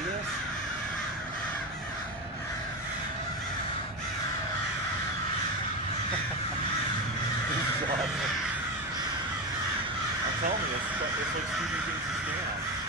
see this? This is awesome. I'm telling you, it's like Stephen King's scam.